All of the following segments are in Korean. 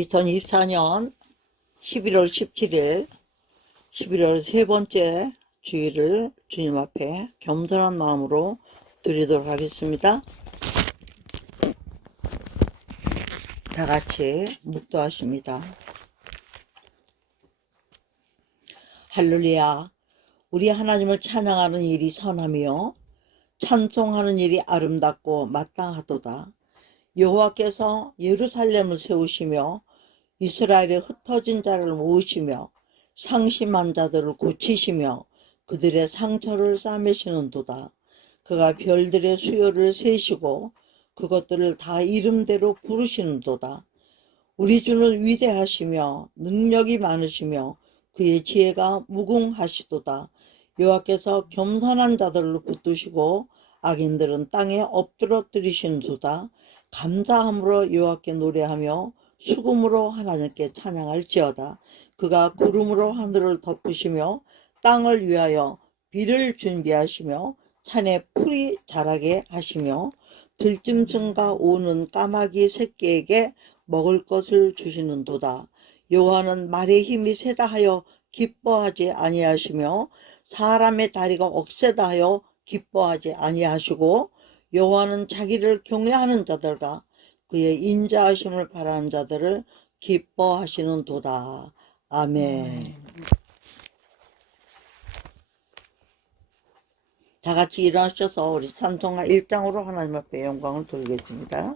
2024년 11월 17일 11월 세 번째 주일을 주님 앞에 겸손한 마음으로 드리도록 하겠습니다. 다 같이 묵도하십니다. 할렐루야. 우리 하나님을 찬양하는 일이 선함이요 찬송하는 일이 아름답고 마땅하도다. 여호와께서 예루살렘을 세우시며 이스라엘의 흩어진 자를 모으시며 상심한 자들을 고치시며 그들의 상처를 싸매시는도다. 그가 별들의 수요를 세시고 그것들을 다 이름대로 부르시는도다. 우리 주는 위대하시며 능력이 많으시며 그의 지혜가 무궁하시도다. 여호와께서 겸손한 자들을 붙드시고 악인들은 땅에 엎드러뜨리시는도다. 감사함으로 여호와께 노래하며 수금으로 하나님께 찬양할지어다. 그가 구름으로 하늘을 덮으시며 땅을 위하여 비를 준비하시며 산에 풀이 자라게 하시며 들짐승과 오는 까마귀 새끼에게 먹을 것을 주시는도다. 여호와는 말의 힘이 세다 하여 기뻐하지 아니하시며 사람의 다리가 억세다 하여 기뻐하지 아니하시고 여호와는 자기를 경외하는 자들과 그의 인자하심을 바라는 자들을 기뻐하시는도다. 아멘. 다 같이 일어나셔서 우리 찬송가 1장으로 하나님 앞에 영광을 돌리겠습니다.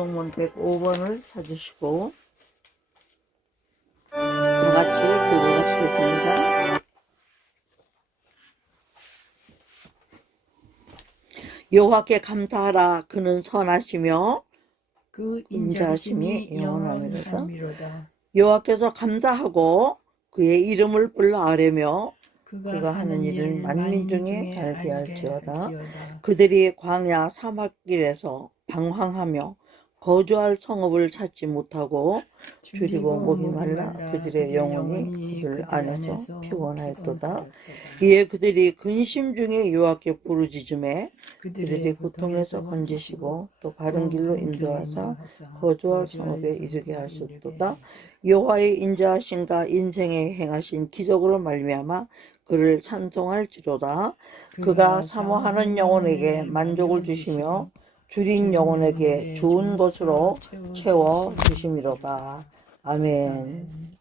교동문 105번을 찾으시고 다 같이 기도하시겠습니다. 여호와께 감사하라. 그는 선하시며 그 인자하심이 인자하심이 영원하미로다. 영원하미로다. 여호와께서 감사하고 그의 이름을 불러 아뢰며 그가 하는 일을 만민 중에 알게 할지어다. 할지어다. 그들이 광야 사막길에서 방황하며 거주할 성읍을 찾지 못하고 줄이고 목이 말라 그들의 영혼이 그들 안에서 피곤하였도다. 이에 그들이 근심 중에 여호와께 부르짖음에 그들이 고통에서 건지시고 또 바른 길로 인도하사 거주할 성읍에 이르게 하셨도다. 여호와의 인자하심과 인생에 행하신 기적으로 말미암아 그를 찬송할지로다. 그가 사모하는 영혼에게 만족을 주시며 줄인 영혼에게 좋은 것으로 채워 주심이로다. 아멘.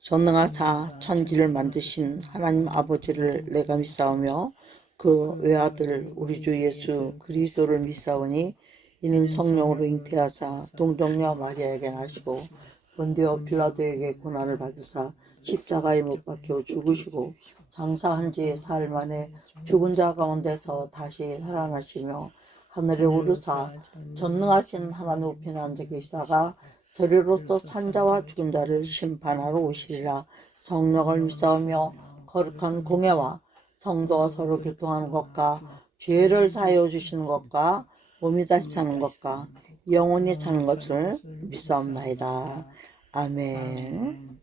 전능하사 천지를 만드신 하나님 아버지를 내가 믿사오며 그 외아들 우리 주 예수 그리스도를 믿사오니 이는 성령으로 잉태하사 동정녀 마리아에게 나시고 본디오 빌라도에게 고난을 받으사 십자가에 못 박혀 죽으시고 장사한 지 사흘 만에 죽은 자 가운데서 다시 살아나시며 하늘에 오르사 전능하신 하나님 우편에 앉아 계시다가 저리로서 산자와 죽은 자를 심판하러 오시리라. 성령을 믿사오며 거룩한 공예와 성도와 서로 교통하는 것과 죄를 사하여 주시는 것과 몸이 다시 사는 것과 영원히 사는 것을 믿사옵나이다. 아멘.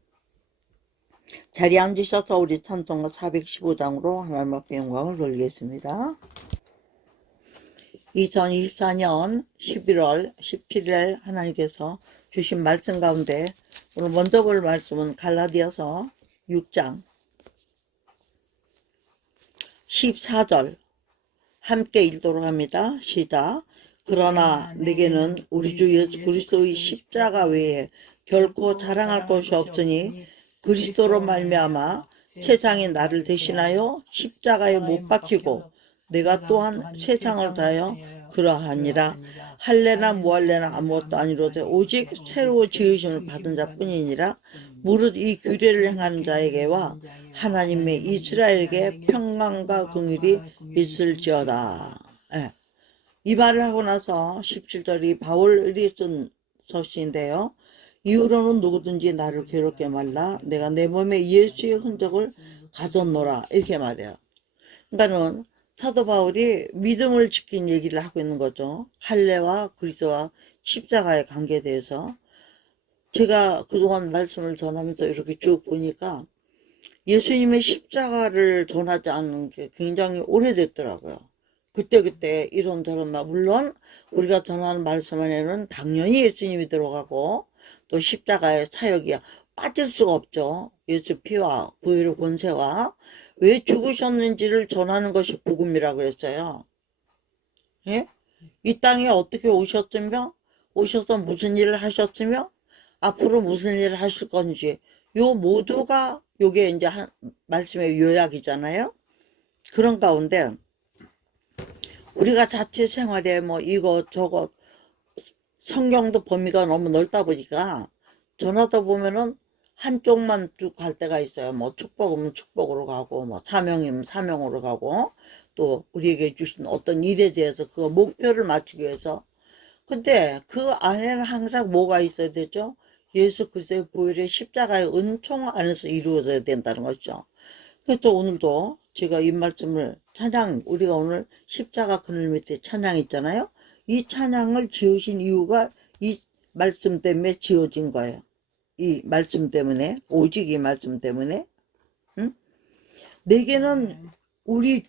자리에 앉으셔서 우리 찬송가 415장으로 하나님 앞에 영광을 돌리겠습니다. 2024년 11월 17일 하나님께서 주신 말씀 가운데 오늘 먼저 볼 말씀은 갈라디아서 6장 14절 함께 읽도록 합니다. 시작. 그러나 내게는 우리 주 예수 그리스도의 십자가 외에 결코 자랑할 것이 없으니 그리스도로 말미암아 세상이 나를 대신하여 십자가에 못 박히고 내가 또한 세상을 다하여 그러하니라. 할래나 무할래나 아무것도 아니로되 오직 새로 지으심을 받은 자뿐이니라. 무릇 이 규례를 행하는 자에게와 하나님의 이스라엘에게 평강과 긍휼이 있을지어다. 예. 이 말을 하고 나서 17절이 바울이 쓴 서신인데요. 이후로는 누구든지 나를 괴롭게 말라. 내가 내 몸에 예수의 흔적을 가졌노라. 이렇게 말해요. 그러니까는 사도 바울이 믿음을 지킨 얘기를 하고 있는 거죠. 할례와 그리스도와 십자가의 관계에 대해서. 제가 그동안 말씀을 전하면서 이렇게 쭉 보니까 예수님의 십자가를 전하지 않는 게 굉장히 오래됐더라고요. 그때 이런저런 말, 물론 우리가 전하는 말씀 안에는 당연히 예수님이 들어가고 또 십자가의 사역이 빠질 수가 없죠. 예수 피와 보혈의 권세와 왜 죽으셨는지를 전하는 것이 복음이라고 그랬어요. 예? 이 땅에 어떻게 오셨으며 오셔서 무슨 일을 하셨으며 앞으로 무슨 일을 하실 건지 요 모두가 요게 이제 말씀의 요약이잖아요. 그런 가운데 우리가 자체 생활에 뭐 이거 저거 성경도 범위가 너무 넓다 보니까 전하다 보면은 한쪽만 쭉 갈 때가 있어요. 뭐 축복이면 축복으로 가고 뭐 사명이면 사명으로 가고 또 우리에게 주신 어떤 일에 대해서 그 목표를 맞추기 위해서. 근데 그 안에는 항상 뭐가 있어야 되죠? 예수 그리스도의 보혈의 십자가의 은총 안에서 이루어져야 된다는 것이죠. 그래서 오늘도 제가 이 말씀을 찬양, 우리가 오늘 십자가 그늘 밑에 찬양 있잖아요. 이 찬양을 지으신 이유가 이 말씀 때문에 지어진 거예요. 이 말씀 때문에, 오직 이 말씀 때문에. 응? 내게는 우리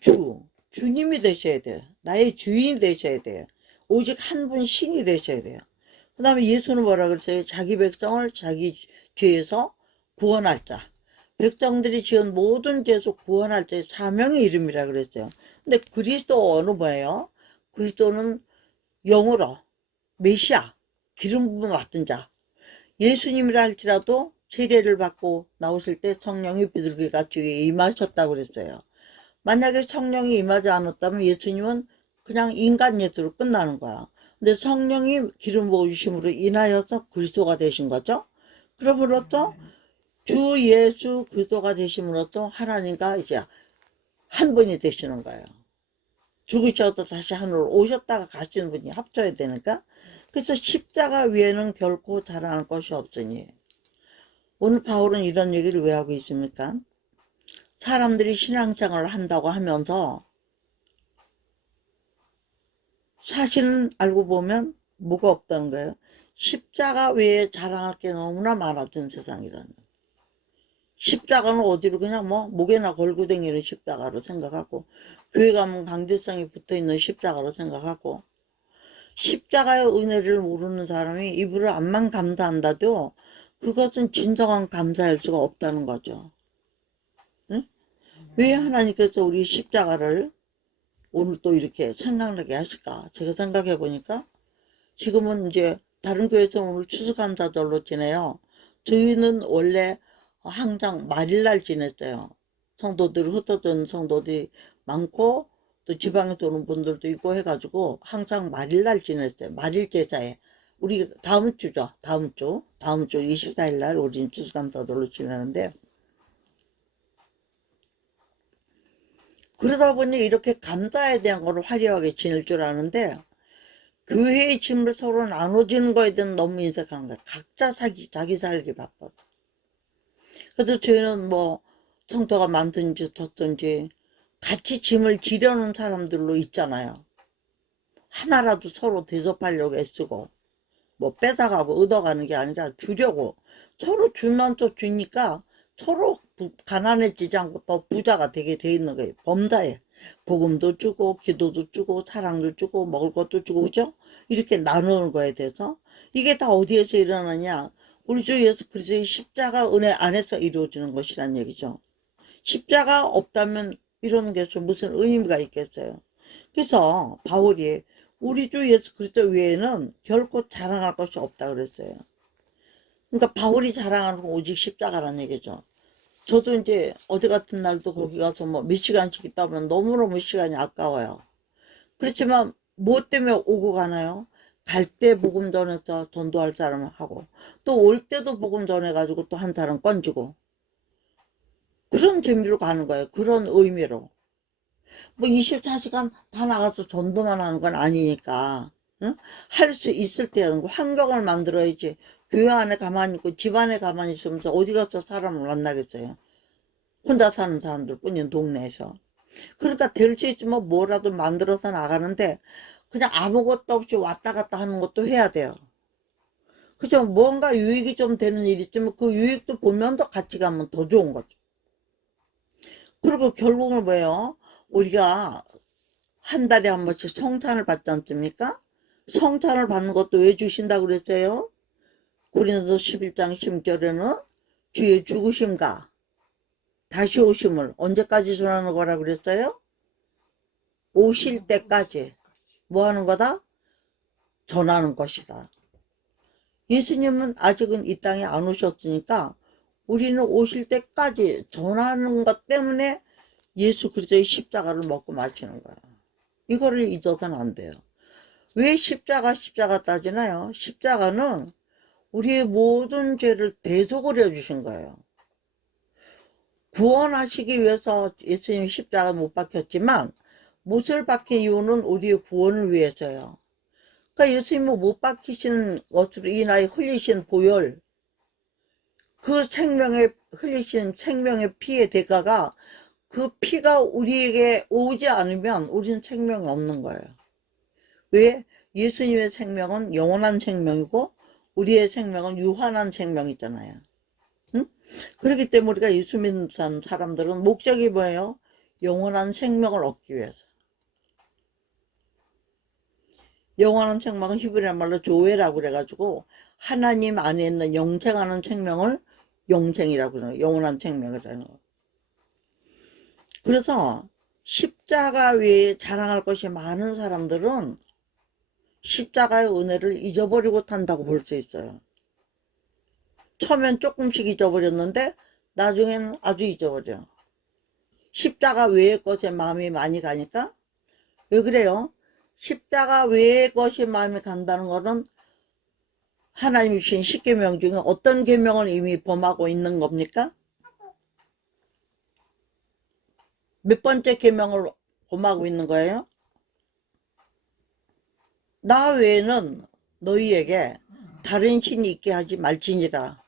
주님이 되셔야 돼요. 나의 주인이 되셔야 돼요. 오직 한 분 신이 되셔야 돼요. 그 다음에 예수는 뭐라 그랬어요? 자기 백성을 자기 죄에서 구원할 자. 백성들이 지은 모든 죄에서 구원할 자의 사명의 이름이라 그랬어요. 근데 그리스도는 뭐예요? 그리스도는 영어로 메시아, 기름 부음 같은 자. 예수님이라 할지라도 세례를 받고 나오실 때 성령이 비둘기같이 위에 임하셨다고 그랬어요. 만약에 성령이 임하지 않았다면 예수님은 그냥 인간 예수로 끝나는 거야. 근데 성령이 기름 부으심으로 인하여서 그리스도가 되신 거죠. 그러므로써 주 예수 그리스도가 되심으로써 하나님과 이제 한 분이 되시는 거예요. 죽으셔도 다시 하늘로 오셨다가 가시는 분이 합쳐야 되니까. 그래서 십자가 위에는 결코 자랑할 것이 없으니. 오늘 바울은 이런 얘기를 왜 하고 있습니까? 사람들이 신앙생활을 한다고 하면서 사실은 알고 보면 뭐가 없다는 거예요. 십자가 외에 자랑할 게 너무나 많아진 세상이라는 거예요. 십자가는 어디로 그냥 뭐 목에나 걸고 다니는 십자가로 생각하고 교회 가면 강제성이 붙어있는 십자가로 생각하고 십자가의 은혜를 모르는 사람이 입으로 암만 감사한다도 그것은 진정한 감사할 수가 없다는 거죠. 응? 왜 하나님께서 우리 십자가를 오늘 또 이렇게 생각나게 하실까? 제가 생각해 보니까 지금은 이제 다른 교회에서 오늘 추수감사절로 지내요. 저희는 원래 항상 말일날 지냈어요. 성도들 흩어진 성도들이 많고 또 지방에서 오는 분들도 있고 해가지고 항상 말일날 지냈어요. 말일 제사에 우리 다음 주죠. 다음 주 24일날 우리는 추수감사절로 지내는데 그러다 보니 이렇게 감사에 대한 거를 화려하게 지낼 줄 아는데 교회의 짐을 서로 나눠주는 거에 대한 너무 인색한 거야. 각자 자기 살기 바빠. 그래서 저희는 뭐 성도가 많든지 적든지 같이 짐을 지려는 사람들로 있잖아요. 하나라도 서로 대접하려고 애쓰고 뭐 뺏어가고 얻어가는 게 아니라 주려고 서로 주면 또 주니까 서로 가난해지지 않고 또 부자가 되게 돼 있는 거예요. 범사에 복음도 주고 기도도 주고 사랑도 주고 먹을 것도 주고 그죠? 이렇게 나누는 거에 대해서 이게 다 어디에서 일어나냐? 우리 주 예수 그리스도의 십자가 은혜 안에서 이루어지는 것이란 얘기죠. 십자가 없다면 이런 게 무슨 의미가 있겠어요. 그래서 바울이 우리 주 예수 그리스도 외에는 결코 자랑할 것이 없다 그랬어요. 그러니까 바울이 자랑하는 건 오직 십자가라는 얘기죠. 저도 이제 어디 같은 날도 거기 가서 뭐 몇 시간씩 있다 보면 너무너무 시간이 아까워요. 그렇지만 뭐 때문에 오고 가나요? 갈 때 복음 전해서 전도할 사람 하고, 또 올 때도 복음 전해가지고 또 한 사람 건지고, 그런 재미로 가는 거예요. 그런 의미로. 뭐 24시간 다 나가서 전도만 하는 건 아니니까, 응? 할 수 있을 때 환경을 만들어야지. 교회 안에 가만히 있고 집 안에 가만히 있으면서 어디 가서 사람을 만나겠어요. 혼자 사는 사람들 뿐인 동네에서. 그러니까 될 수 있으면 뭐라도 만들어서 나가는데, 그냥 아무것도 없이 왔다 갔다 하는 것도 해야 돼요. 그죠? 뭔가 유익이 좀 되는 일이 있으면 그 유익도 보면서 같이 가면 더 좋은 거죠. 그리고 결국은 뭐예요? 우리가 한 달에 한 번씩 성찬을 받지 않습니까? 성찬을 받는 것도 왜 주신다고 그랬어요? 고린도서 11장 10절에는 주의 죽으심과 다시 오심을 언제까지 전하는 거라 그랬어요? 오실 때까지 뭐 하는 거다? 전하는 것이다. 예수님은 아직은 이 땅에 안 오셨으니까 우리는 오실 때까지 전하는 것 때문에 예수 그리스도의 십자가를 먹고 마시는 거야. 이거를 잊어서는 안 돼요. 왜 십자가 따지나요? 십자가는 우리의 모든 죄를 대속을 해주신 거예요. 구원하시기 위해서 예수님이 십자가 못 박혔지만 못을 박힌 이유는 우리의 구원을 위해서요. 그러니까 예수님은 못 박히신 것으로 인하여 흘리신 보혈, 그 생명에 흘리신 생명의 피의 대가가, 그 피가 우리에게 오지 않으면 우리는 생명이 없는 거예요. 왜? 예수님의 생명은 영원한 생명이고 우리의 생명은 유한한 생명이잖아요. 응? 그렇기 때문에 우리가 예수 믿는 사람들은 목적이 뭐예요? 영원한 생명을 얻기 위해서. 영원한 생명은 히브리어 말로 조회라고 그래가지고 하나님 안에 있는 영생하는 생명을 영생이라고 그래요. 영원한 생명이라는 거. 그래서 십자가 외에 자랑할 것이 많은 사람들은 십자가의 은혜를 잊어버리고 탄다고 볼 수 있어요. 처음엔 조금씩 잊어버렸는데 나중에는 아주 잊어버려. 십자가 외의 것에 마음이 많이 가니까. 왜 그래요? 십자가 외의 것이 마음이 간다는 것은 하나님이 주신 십계명 중에 어떤 계명을 이미 범하고 있는 겁니까? 몇 번째 계명을 범하고 있는 거예요? 나 외에는 너희에게 다른 신이 있게 하지 말지니라.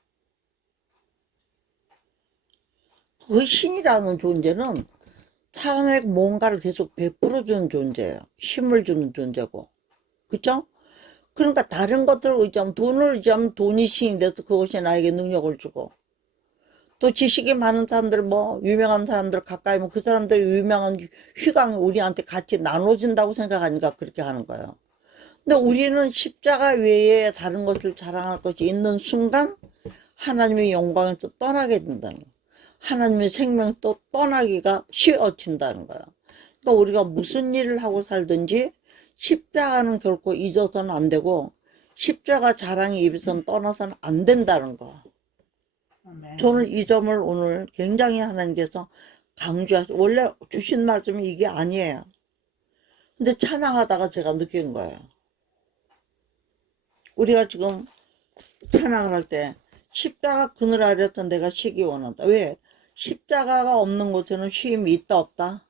그 신이라는 존재는 사람에게 뭔가를 계속 베풀어주는 존재예요. 힘을 주는 존재고. 그쵸? 그러니까 다른 것들을 의지하면, 돈을 의지하면 돈이 신이 돼서 그것이 나에게 능력을 주고, 또 지식이 많은 사람들, 뭐 유명한 사람들 가까이 면 그 사람들이 유명한 휘강이 우리한테 같이 나눠진다고 생각하니까 그렇게 하는 거예요. 근데 우리는 십자가 외에 다른 것을 자랑할 것이 있는 순간 하나님의 영광을 또 떠나게 된다는 거예요. 하나님의 생명을 또 떠나기가 쉬워진다는 거예요. 그러니까 우리가 무슨 일을 하고 살든지 십자가는 결코 잊어서는 안 되고 십자가 자랑이 입에서는 떠나서는 안 된다는 거. 저는 이 점을 오늘 굉장히 하나님께서 강조하셔. 원래 주신 말씀이 이게 아니에요. 근데 찬양하다가 제가 느낀 거예요. 우리가 지금 찬양을 할 때 십자가 그늘 아래서 내가 쉬기 원한다. 왜? 십자가가 없는 곳에는 쉼이 있다 없다?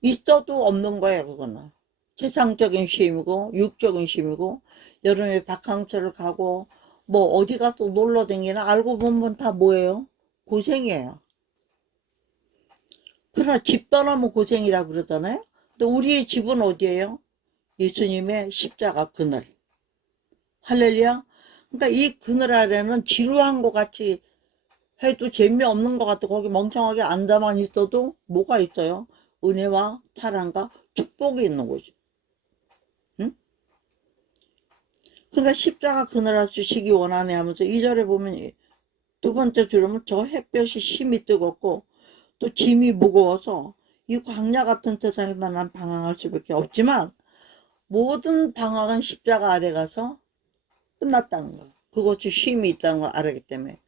있어도 없는 거예요. 그거는 세상적인 쉼이고 육적인 쉼이고, 여름에 바캉스를 가고 뭐 어디 가서 놀러 다니나 알고 보면 다 뭐예요? 고생이에요. 그러나 집 떠나면 고생이라고 그러잖아요. 근데 우리의 집은 어디예요? 예수님의 십자가 그늘. 할렐루야. 그러니까 이 그늘 아래는 지루한 것 같이 해도 재미없는 것 같아. 거기 멍청하게 앉아만 있어도 뭐가 있어요? 은혜와 사랑과 축복이 있는 거지. 응? 그러니까 십자가 그늘 아래 쉬기 원하네 하면서 2절에 보면 두 번째 줄은 저 햇볕이 심히 뜨겁고 또 짐이 무거워서 이 광야 같은 세상에서 난 방황할 수밖에 없지만 모든 방황은 십자가 아래 가서 끝났다는 거예요. 그것이 쉼이 있다는 걸 알았기 때문에.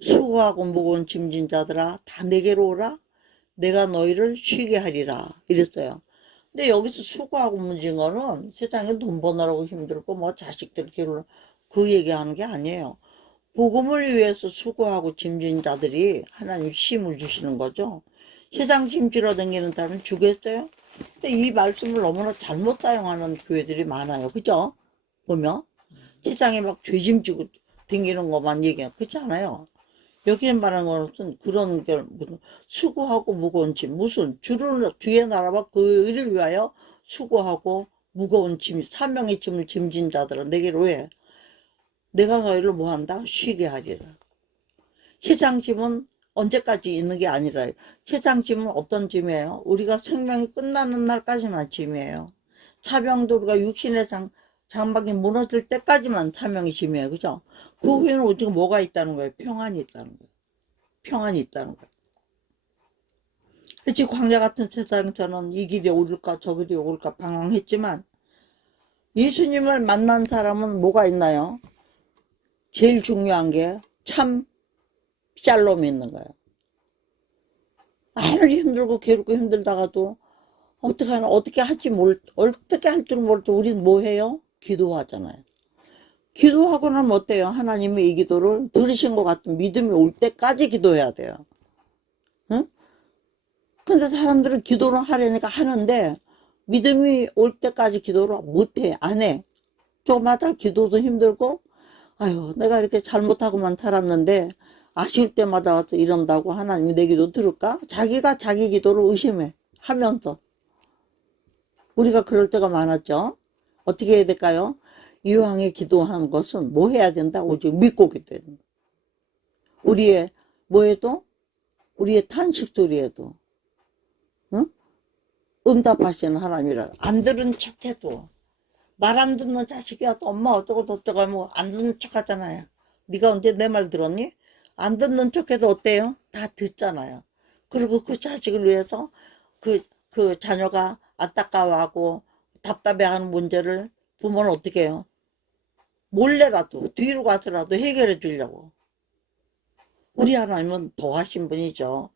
수고하고 무거운 짐진 자들아 다 내게로 오라. 내가 너희를 쉬게 하리라. 이랬어요. 근데 여기서 수고하고 문진 거는 세상에 돈 버느라고 힘들고 뭐 자식들 기르는 그 얘기하는 게 아니에요. 복음을 위해서 수고하고 짐진 자들이 하나님 쉼을 주시는 거죠. 세상 짐지러 다니는 자는 주겠어요? 근데 이 말씀을 너무나 잘못 사용하는 교회들이 많아요. 그죠? 보면 세상에 막 죄짐지고 다니는 것만 얘기해요. 그렇지 않아요? 여기에 말하는 것은 그런 게 무슨 수고하고 무거운 짐, 무슨 주의 나라와 그 일을 위하여 수고하고 무거운 짐, 사명의 짐을 짐진 자들아 내게로 해. 내가 너희를 뭐한다? 쉬게 하리라. 세상 짐은 언제까지 있는 게 아니라 세상 짐은 어떤 짐이에요? 우리가 생명이 끝나는 날까지만 짐이에요. 차병도 우리가 육신의 장막이 무너질 때까지만 사명이 짐이에요. 그죠? 그 후에는 오직 뭐가 있다는 거예요? 평안이 있다는 거예요. 평안이 있다는 거예요. 그치, 광야 같은 세상에서는 이 길이 오를까 저 길이 오를까 방황했지만 예수님을 만난 사람은 뭐가 있나요? 제일 중요한 게 참 샬롬이 있는 거예요. 아무리 힘들고 괴롭고 힘들다가도 어떻게 할지 어떻게 할 줄 모를 때 우리는 뭐 해요? 기도하잖아요. 기도하고 나면 어때요? 하나님의 이 기도를 들으신 것 같은 믿음이 올 때까지 기도해야 돼요. 응? 근데 사람들은 기도를 하려니까 하는데 믿음이 올 때까지 기도를 못해, 안 해. 조금마다 기도도 힘들고 아유 내가 이렇게 잘못하고만 살았는데 아쉬울 때마다 와서 이런다고 하나님이 내 기도 들을까? 자기가 자기 기도를 의심해 하면서 우리가 그럴 때가 많았죠. 어떻게 해야 될까요? 이왕에 기도하는 것은 뭐 해야 된다? 오직 믿고 기도해야 된다. 우리의 뭐에도 우리의 탄식 소리에도 응? 응답하시는 하나님이라. 안 들은 척해도 말 안 듣는 자식이야 또 엄마 어쩌고 저쩌고 하면 안 듣는 척 하잖아요. 네가 언제 내 말 들었니? 안 듣는 척해서 어때요? 다 듣잖아요. 그리고 그 자식을 위해서 그 자녀가 안타까워하고 답답해하는 문제를 부모는 어떻게 해요? 몰래라도 뒤로 가서라도 해결해 주려고. 우리 하나님은 더 하신 분이죠.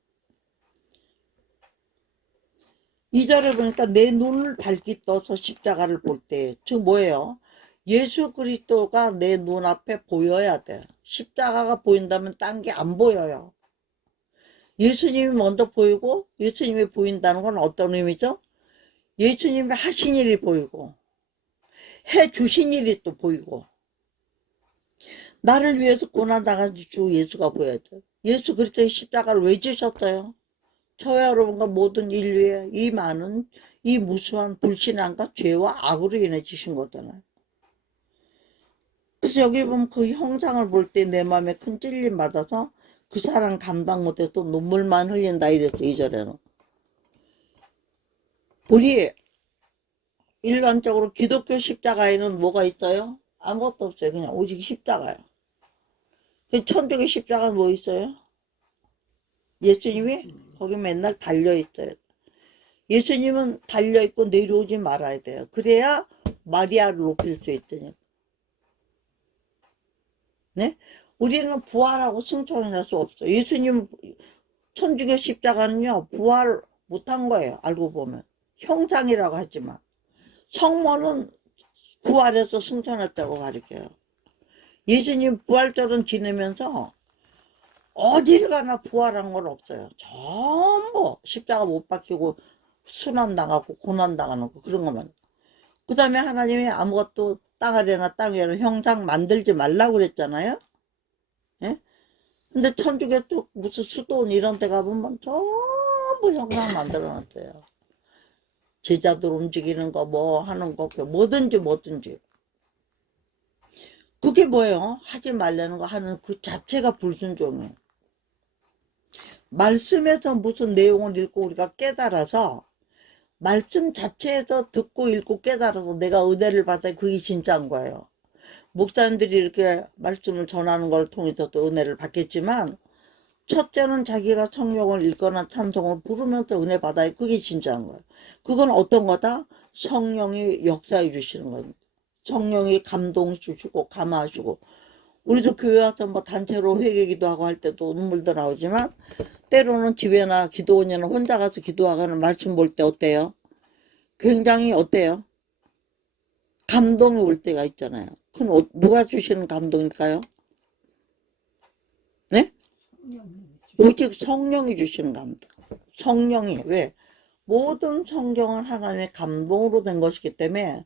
2절에 보니까 내 눈을 밝히 떠서 십자가를 볼 때, 즉 뭐예요? 예수 그리스도가 내 눈앞에 보여야 돼. 십자가가 보인다면 딴 게 안 보여요. 예수님이 먼저 보이고 예수님이 보인다는 건 어떤 의미죠? 예수님이 하신 일이 보이고 해 주신 일이 또 보이고 나를 위해서 고난당한 주 예수가 보여져. 예수 그리스도의 십자가를 왜 지셨어요? 저와 여러분과 모든 인류의 이 많은 이 무수한 불신앙과 죄와 악으로 인해 지신 거잖아요. 그래서 여기 보면 그 형상을 볼 때 내 마음에 큰 찔림 받아서 그 사람 감당 못해서 눈물만 흘린다 이랬죠. 2절에는. 우리 일반적으로 기독교 십자가에는 뭐가 있어요? 아무것도 없어요. 그냥 오직 십자가예요. 천주교 십자가는 뭐 있어요? 예수님이 거기 맨날 달려있어요. 예수님은 달려있고 내려오지 말아야 돼요. 그래야 마리아를 높일 수 있으니까. 네? 우리는 부활하고 승천할 수 없어요. 예수님 천주교 십자가는요 부활 못한 거예요. 알고 보면 형상이라고 하지만 성모는 부활해서 승천했다고 가르쳐요. 예수님 부활절은 지내면서 어디를 가나 부활한 건 없어요. 전부 십자가 못 박히고 순환당하고 고난당하는 거 그런 것만. 그 다음에 하나님이 아무것도 땅 아래나 땅 위에나 형상 만들지 말라고 그랬잖아요. 예? 근데 천주교 쪽 무슨 수도원 이런 데 가보면 전부 형상 만들어놨어요. 제자들 움직이는 거 뭐 하는 거 뭐든지 그게 뭐예요? 하지 말라는 거 하는 그 자체가 불순종이에요. 말씀에서 무슨 내용을 읽고 우리가 깨달아서 말씀 자체에서 듣고 읽고 깨달아서 내가 은혜를 받아 그게 진짜인 거예요. 목사님들이 이렇게 말씀을 전하는 걸 통해서 또 은혜를 받겠지만 첫째는 자기가 성경을 읽거나 찬송을 부르면서 은혜 받아야 그게 진짜인 거예요. 그건 어떤 거다? 성령이 역사해 주시는 겁니다. 성령이 감동 주시고 감화하시고 우리도 교회 와서 뭐 단체로 회개 기도하고 할 때도 눈물도 나오지만 때로는 집에나 기도원이나 혼자 가서 기도하거나 말씀 볼 때 어때요? 굉장히 어때요? 감동이 올 때가 있잖아요. 그럼 누가 주시는 감동일까요? 네? 오직 성령이 주시는 감동. 성령이 왜? 모든 성경은 하나님의 감동으로 된 것이기 때문에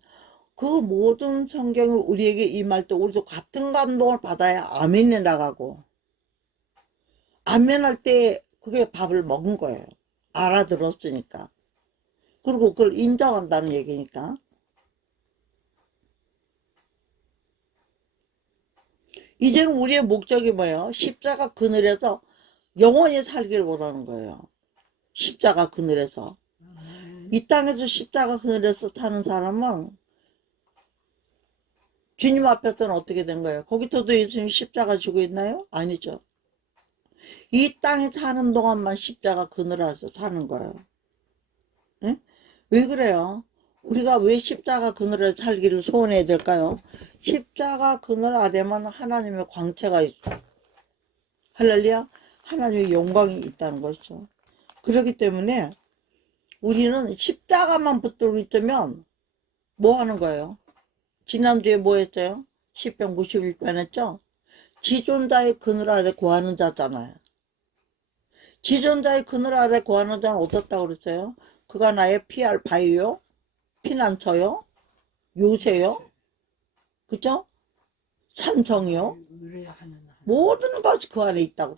그 모든 성경이 우리에게 임할 때 우리도 같은 감동을 받아야 아멘이 나가고 아멘할 때 그게 밥을 먹은 거예요. 알아들었으니까. 그리고 그걸 인정한다는 얘기니까. 이제는 우리의 목적이 뭐예요? 십자가 그늘에서 영원히 살기를 원하는 거예요. 십자가 그늘에서. 이 땅에서 십자가 그늘에서 사는 사람은 주님 앞에서는 어떻게 된 거예요? 거기서도 예수님 십자가 지고 있나요? 아니죠. 이 땅에 사는 동안만 십자가 그늘에서 사는 거예요. 응? 왜 그래요? 우리가 왜 십자가 그늘에 살기를 소원해야 될까요? 십자가 그늘 아래만 하나님의 광채가 있어. 할렐루야. 하나님의 영광이 있다는 것이죠. 그렇기 때문에 우리는 십자가만 붙들고 있으면 뭐 하는 거예요? 지난주에 뭐 했어요? 시편 91편 했죠? 지존자의 그늘 아래 거하는 자잖아요. 지존자의 그늘 아래 거하는 자는 어떻다고 그랬어요? 그가 나의 피할 바위요, 피난처요, 요새요, 그죠? 산성이요. 모든 것이 그 안에 있다고.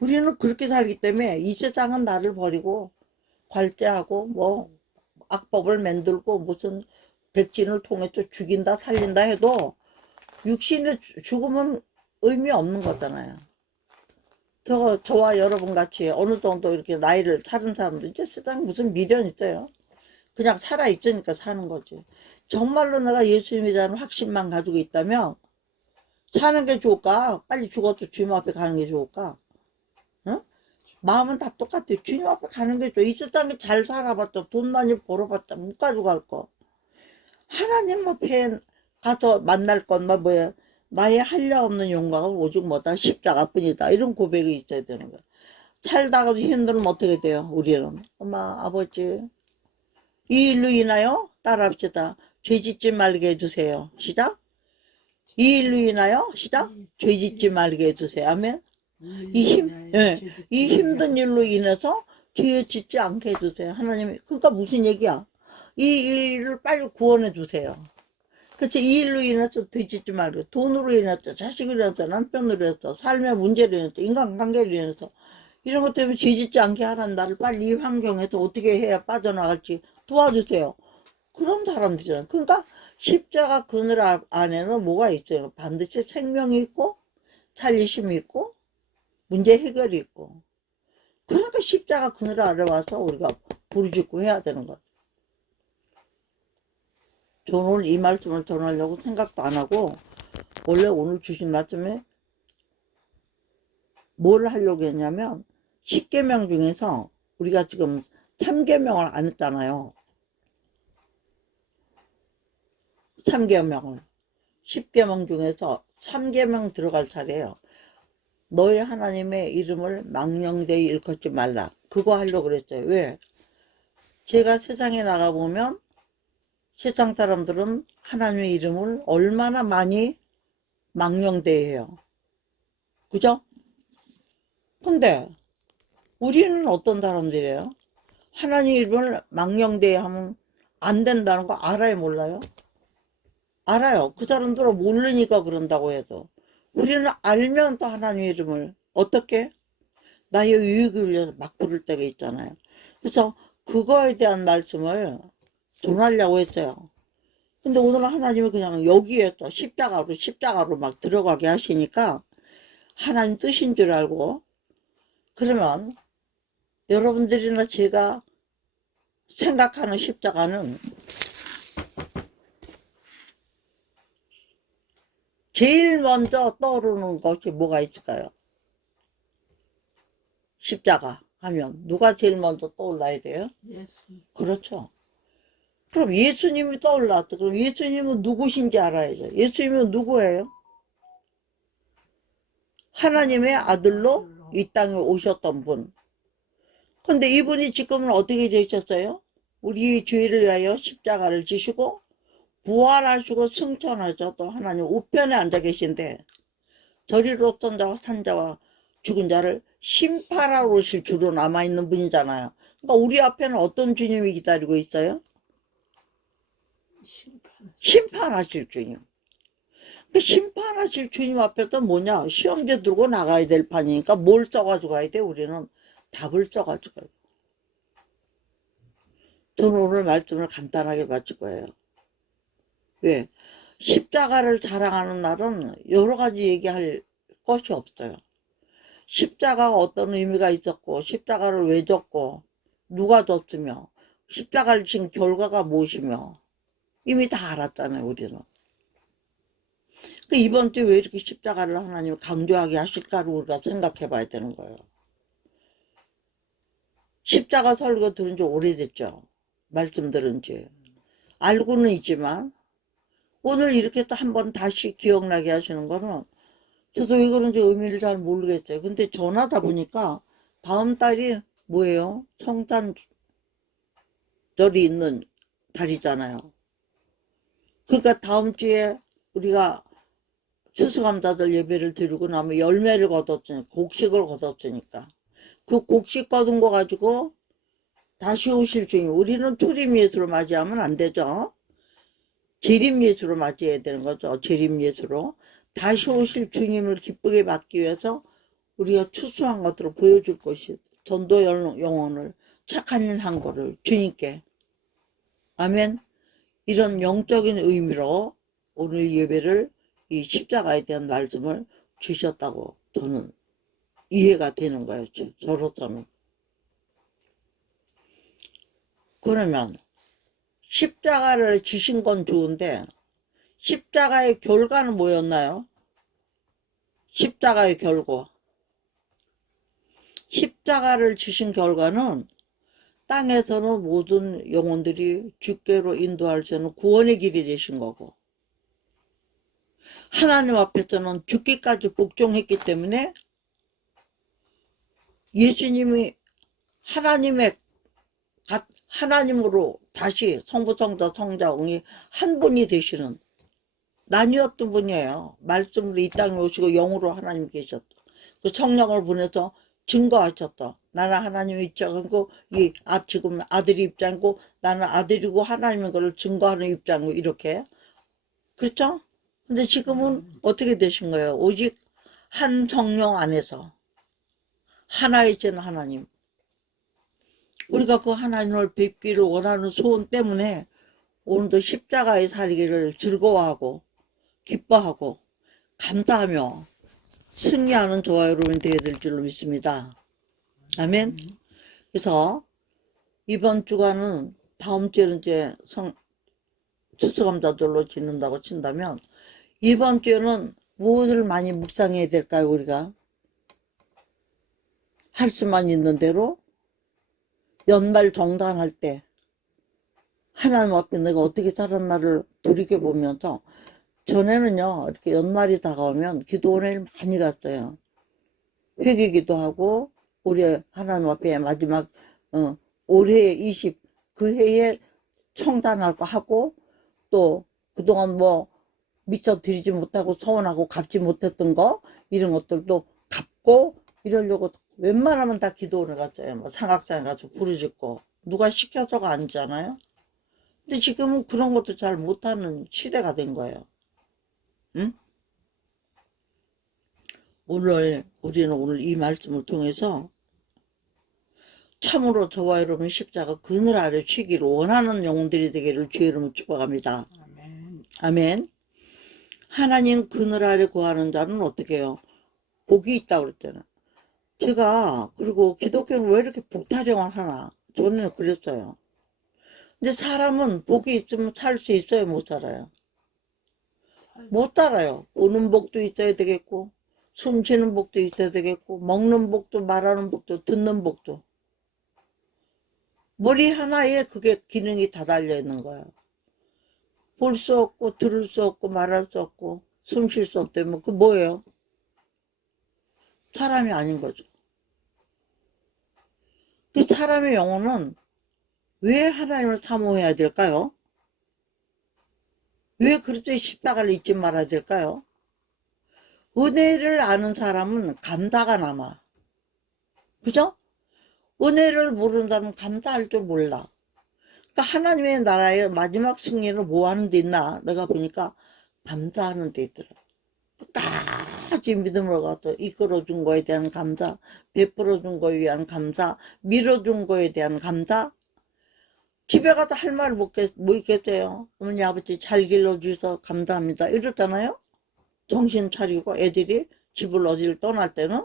우리는 그렇게 살기 때문에 이 세상은 나를 버리고 괄제하고 뭐 악법을 만들고 무슨 백진을 통해서 죽인다 살린다 해도 육신의 죽음은 의미 없는 거잖아요. 저와 여러분 같이 어느 정도 이렇게 나이를 차른 사람들 이제 세상에 무슨 미련 있어요. 그냥 살아있으니까 사는 거지. 정말로 내가 예수님이라는 확신만 가지고 있다면 사는 게 좋을까? 빨리 죽어도 주님 앞에 가는 게 좋을까? 응? 마음은 다 똑같아요. 주님 앞에 가는 게 좋아. 이 세상에 잘 살아봤자 돈 많이 벌어봤자 못 가져갈 거. 하나님 앞에 가서 만날 것만 뭐야? 나의 한량없는 영광은 오직 뭐다? 십자가뿐이다. 이런 고백이 있어야 되는 거야. 살다가도 힘들면 어떻게 돼요? 우리는 엄마 아버지 이 일로 인하여 따라합시다. 죄짓지 말게 해주세요. 시작. 이 일로 인하여 시작. 죄짓지 말게 해주세요. 아멘. 이 힘든 일로 인해서 죄 짓지 않게 해주세요. 하나님이. 그러니까 무슨 얘기야? 이 일을 빨리 구원해 주세요. 그치? 이 일로 인해서 뒤집지 말고, 돈으로 인해서, 자식으로 인해서, 남편으로 인해서, 삶의 문제로 인해서, 인간관계로 인해서, 이런 것 때문에 죄짓지 않게 하라는 나를 빨리 이 환경에서 어떻게 해야 빠져나갈지 도와주세요. 그런 사람들이잖아요. 그러니까 십자가 그늘 안에는 뭐가 있어요? 반드시 생명이 있고, 살리심이 있고, 문제 해결이 있고. 그러니까 십자가 그늘 아래 와서 우리가 부르짖고 해야 되는 거죠. 저는 오늘 이 말씀을 전하려고 생각도 안 하고 원래 오늘 주신 말씀에 뭘 하려고 했냐면 10계명 중에서 우리가 지금 3계명을 안 했잖아요. 3계명을 10계명 중에서 3계명 들어갈 차례예요. 너의 하나님의 이름을 망령되이 일컫지 말라. 그거 하려고 그랬어요. 왜? 제가 세상에 나가보면 세상 사람들은 하나님의 이름을 얼마나 많이 망령되이해요. 그죠? 근데 우리는 어떤 사람들이에요? 하나님 이름을 망령되이하면 안 된다는 거 알아요, 몰라요? 알아요. 그 사람들은 모르니까 그런다고 해도 우리는 알면 또 하나님 이름을 어떻게? 나의 유익을 위해서 막 부를 때가 있잖아요. 그래서 그거에 대한 말씀을 전하려고 했어요. 근데 오늘은 하나님이 그냥 여기에 또 십자가로 막 들어가게 하시니까 하나님 뜻인 줄 알고, 그러면 여러분들이나 제가 생각하는 십자가는 제일 먼저 떠오르는 것이 뭐가 있을까요? 십자가 하면 누가 제일 먼저 떠올라야 돼요? 예수. 그렇죠. 그럼 예수님이 떠올랐다. 그럼 예수님은 누구신지 알아야죠. 예수님은 누구예요? 하나님의 아들로 이 땅에 오셨던 분. 근데 이분이 지금은 어떻게 되셨어요? 우리 죄를 위하여 십자가를 지시고 부활하시고 승천하셔 또 하나님 우편에 앉아 계신데 저리로 어떤 자와 산자와 죽은 자를 심판하러 오실 주로 남아있는 분이잖아요. 그러니까 우리 앞에는 어떤 주님이 기다리고 있어요? 심판하실 주님. 그 심판하실 주님 앞에서 뭐냐? 시험지 들고 나가야 될 판이니까 뭘 써가지고 가야 돼? 우리는 답을 써가지고 가야 돼. 저는 오늘 말씀을 간단하게 마칠 거예요. 왜? 십자가를 자랑하는 날은 여러 가지 얘기할 것이 없어요. 십자가가 어떤 의미가 있었고 십자가를 왜 졌고 누가 졌으며 십자가를 진 결과가 무엇이며 이미 다 알았잖아요. 우리는. 그 이번 주에 왜 이렇게 십자가를 하나님 강조하게 하실까를 우리가 생각해 봐야 되는 거예요. 십자가 설교 들은 지 오래됐죠. 말씀 들은 지. 알고는 있지만 오늘 이렇게 또 한번 다시 기억나게 하시는 거는 저도 왜 그런지 의미를 잘 모르겠어요. 근데 전하다 보니까 다음 달이 뭐예요? 성탄절이 있는 달이잖아요. 그러니까 다음 주에 우리가 추수감사절 예배를 드리고 나면 열매를 거뒀으니까 곡식을 거뒀으니까 그 곡식 거둔 거 가지고 다시 오실 주님 우리는 초림 예수로 맞이하면 안 되죠. 재림 예수로 맞이해야 되는 거죠. 재림 예수로 다시 오실 주님을 기쁘게 받기 위해서 우리가 추수한 것들을 보여줄 것이 전도 영혼을 착한 일 한 거를 주님께 아멘. 이런 영적인 의미로 오늘 예배를 이 십자가에 대한 말씀을 주셨다고 저는 이해가 되는 거예요. 저로서는. 그러면 십자가를 지신 건 좋은데 십자가의 결과는 뭐였나요? 십자가의 결과. 십자가를 지신 결과는 땅에서는 모든 영혼들이 주께로 인도할 수 있는 구원의 길이 되신 거고 하나님 앞에서는 죽기까지 복종했기 때문에 예수님이 하나님으로 다시 성부, 성자, 성자응이 한 분이 되시는 나뉘었던 분이에요. 말씀으로 이 땅에 오시고 영으로 하나님 계셨다. 그 성령을 보내서 증거하셨다. 나는 하나님의 입장이고 지금 아들이 입장이고 나는 아들이고 하나님의 것을 증거하는 입장이고 이렇게 그렇죠? 근데 지금은 어떻게 되신 거예요? 오직 한 성령 안에서 하나이신 하나님 우리가 그 하나님을 뵙기를 원하는 소원 때문에 오늘도 십자가의 살기를 즐거워하고 기뻐하고 감사하며 승리하는 저와 여러분이 되어야 될 줄로 믿습니다. 아멘. 그래서 이번 주간은 다음 주에는 이제 추수감사절로 지낸다고 친다면 이번 주에는 무엇을 많이 묵상해야 될까요? 우리가 할 수만 있는 대로 연말 정산할 때 하나님 앞에 내가 어떻게 살았나를 돌이켜보면서 전에는요 이렇게 연말이 다가오면 기도원을 많이 갔어요. 회개기도 하고 올해 하나님 앞에 마지막 올해 20그 해에 청산할 거 하고 또 그동안 뭐 미처 드리지 못하고 서운하고 갚지 못했던 거 이런 것들도 갚고 이러려고 웬만하면 다 기도원을 갔어요. 뭐 상악산에 가서 부르짖고 누가 시켜서가 아니잖아요. 근데 지금은 그런 것도 잘 못하는 시대가 된 거예요. 응? 우리는 오늘 이 말씀을 통해서 참으로 저와 여러분 십자가 그늘 아래 쉬기를 원하는 영혼들이 되기를 주의 이름으로 축복합니다. 아멘. 아멘. 하나님 그늘 아래 구하는 자는 어떻게 해요? 복이 있다고 그랬잖아요. 제가 그리고 기독교는 왜 이렇게 복 타령을 하나 저는 그랬어요. 근데 사람은 복이 있으면 살 수 있어요? 못 살아요? 못 살아요. 오는 복도 있어야 되겠고 숨 쉬는 복도 있어야 되겠고 먹는 복도 말하는 복도 듣는 복도 머리 하나에 그게 기능이 다 달려있는 거예요. 볼 수 없고 들을 수 없고 말할 수 없고 숨 쉴 수 없다면 그 뭐예요? 사람이 아닌 거죠. 그 사람의 영혼은 왜 하나님을 사모해야 될까요? 왜 그리스도의 십자가를 잊지 말아야 될까요? 은혜를 아는 사람은 감사가 남아. 그죠? 은혜를 모르는 사람은 감사할 줄 몰라. 그러니까 하나님의 나라의 마지막 승리는 뭐 하는 데 있나? 내가 보니까 감사하는 데 있더라. 끝까지 믿음으로 가서 이끌어준 거에 대한 감사, 베풀어준 거에 대한 감사, 밀어준 거에 대한 감사. 집에 가서 할 말 뭐 있겠어요? 어머니 아버지 잘 길러주셔서 감사합니다 이러잖아요. 정신 차리고 애들이 집을 어디를 떠날 때는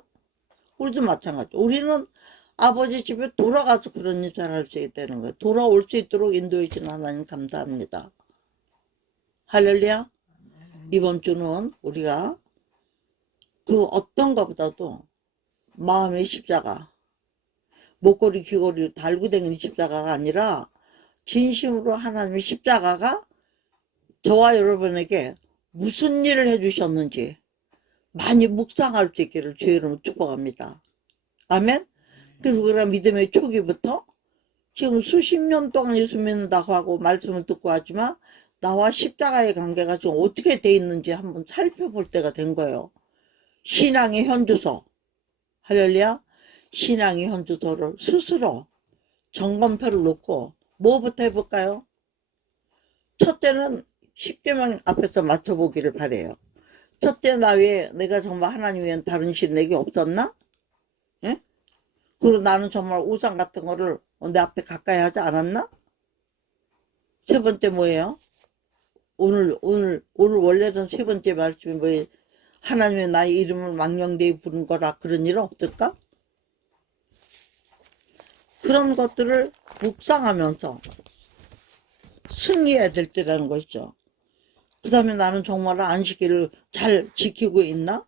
우리도 마찬가지. 우리는 아버지 집에 돌아가서 그런 일을 할 수 있다는 거예요. 돌아올 수 있도록 인도해 주신 하나님 감사합니다. 할렐루야. 이번 주는 우리가 그 어떤 것보다도 마음의 십자가, 목걸이 귀걸이 달고 다니는 십자가가 아니라 진심으로 하나님의 십자가가 저와 여러분에게 무슨 일을 해주셨는지 많이 묵상할 수 있기를 주의 이름으로 축복합니다. 아멘. 그래서 우리가 믿음의 초기부터 지금 수십 년 동안 예수 믿는다고 하고 말씀을 듣고 하지만 나와 십자가의 관계가 지금 어떻게 돼 있는지 한번 살펴볼 때가 된 거예요. 신앙의 현주소, 할렐루야. 신앙의 현주소를 스스로 점검표를 놓고 뭐부터 해볼까요? 첫째는 십계명 앞에서 맞춰보기를 바래요. 첫째, 나 외에 내가 정말 하나님 외엔 다른 신 내게 없었나? 예? 그리고 나는 정말 우상 같은 거를 내 앞에 가까이 하지 않았나? 세 번째 뭐예요? 오늘 원래는 세 번째 말씀이 뭐예요? 하나님의 나의 이름을 망령되이 부른 거라 그런 일은 없을까? 그런 것들을 묵상하면서 승리해야 될 때라는 것이죠. 그 다음에 나는 정말 안식일을 잘 지키고 있나?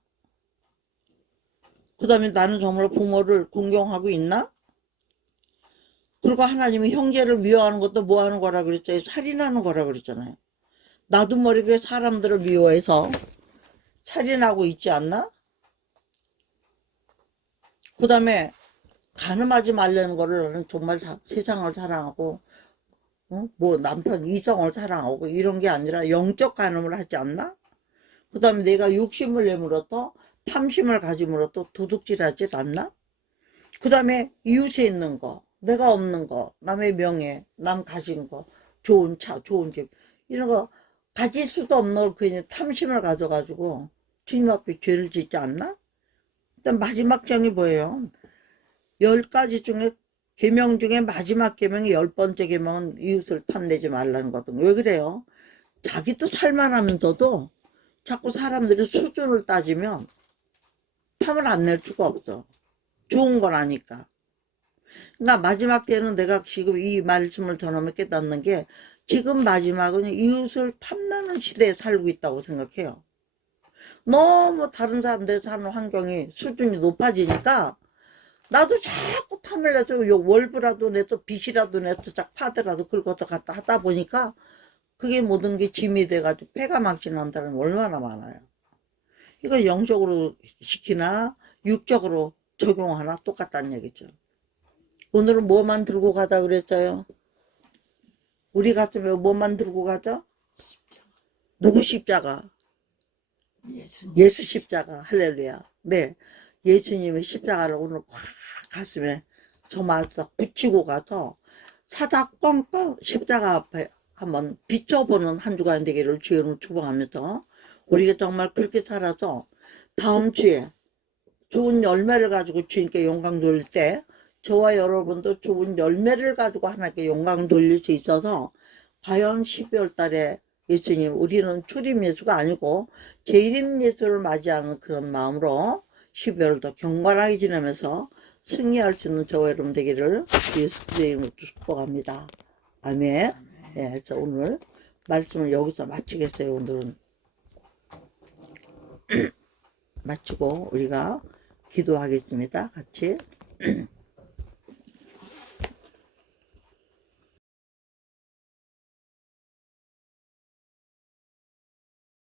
그 다음에 나는 정말 부모를 공경하고 있나? 그리고 하나님이 형제를 미워하는 것도 뭐 하는 거라 그랬어요? 살인하는 거라 그랬잖아요. 나도 모르게 사람들을 미워해서 살인하고 있지 않나? 그 다음에 간음하지 말라는 거를 정말 세상을 사랑하고 뭐 남편 이성을 사랑하고 이런 게 아니라 영적 간음을 하지 않나? 그 다음에 내가 욕심을 내물어서 탐심을 가짐으로써 도둑질하지 않나? 그 다음에 이웃에 있는 거, 내가 없는 거, 남의 명예, 남 가진 거, 좋은 차, 좋은 집 이런 거 가질 수도 없는 걸 괜히 탐심을 가져가지고 주님 앞에 죄를 짓지 않나? 일단 마지막 장이 뭐예요? 10가지 중에 계명 중에 마지막 계명이 10번째 계명은 이웃을 탐내지 말라는 거거든요. 왜 그래요? 자기도 살만하면서도 자꾸 사람들이 수준을 따지면 탐을 안 낼 수가 없어. 좋은 건 아니까. 그러니까 마지막 때는 내가 지금 이 말씀을 전하면 깨닫는 게 지금 마지막은 이웃을 탐나는 시대에 살고 있다고 생각해요. 너무 다른 사람들 사는 환경이 수준이 높아지니까 나도 자꾸 탐을 내서 월부라도 내서 빚이라도 내서 파더라도 긁어서 갖다 하다 보니까 그게 모든 게 짐이 돼가지고 폐가 망신하는 사람이 얼마나 많아요. 이걸 영적으로 시키나 육적으로 적용하나 똑같다는 얘기죠. 오늘은 뭐만 들고 가자 그랬어요? 우리 가슴에 뭐만 들고 가자? 누구 십자가? 예수 십자가. 할렐루야. 네, 예수님의 십자가를 오늘 꽉 가슴에 정말 붙이고 가서 사자꽝꽝 십자가 앞에 한번 비춰보는 한 주간 되기를 주여로 축복하면서 우리가 정말 그렇게 살아서 다음 주에 좋은 열매를 가지고 주님께 영광 돌릴 때 저와 여러분도 좋은 열매를 가지고 하나님께 영광 돌릴 수 있어서 과연 12월 달에 예수님 우리는 출임 예수가 아니고 재림 예수를 맞이하는 그런 마음으로 12월도 경건하게 지내면서 승리할 수 있는 저와 여러분 되기를 예수 그리스도의 이름으로 축복합니다. 아멘. 예, 그래서 오늘 말씀을 여기서 마치겠어요. 오늘은 마치고 우리가 기도하겠습니다. 같이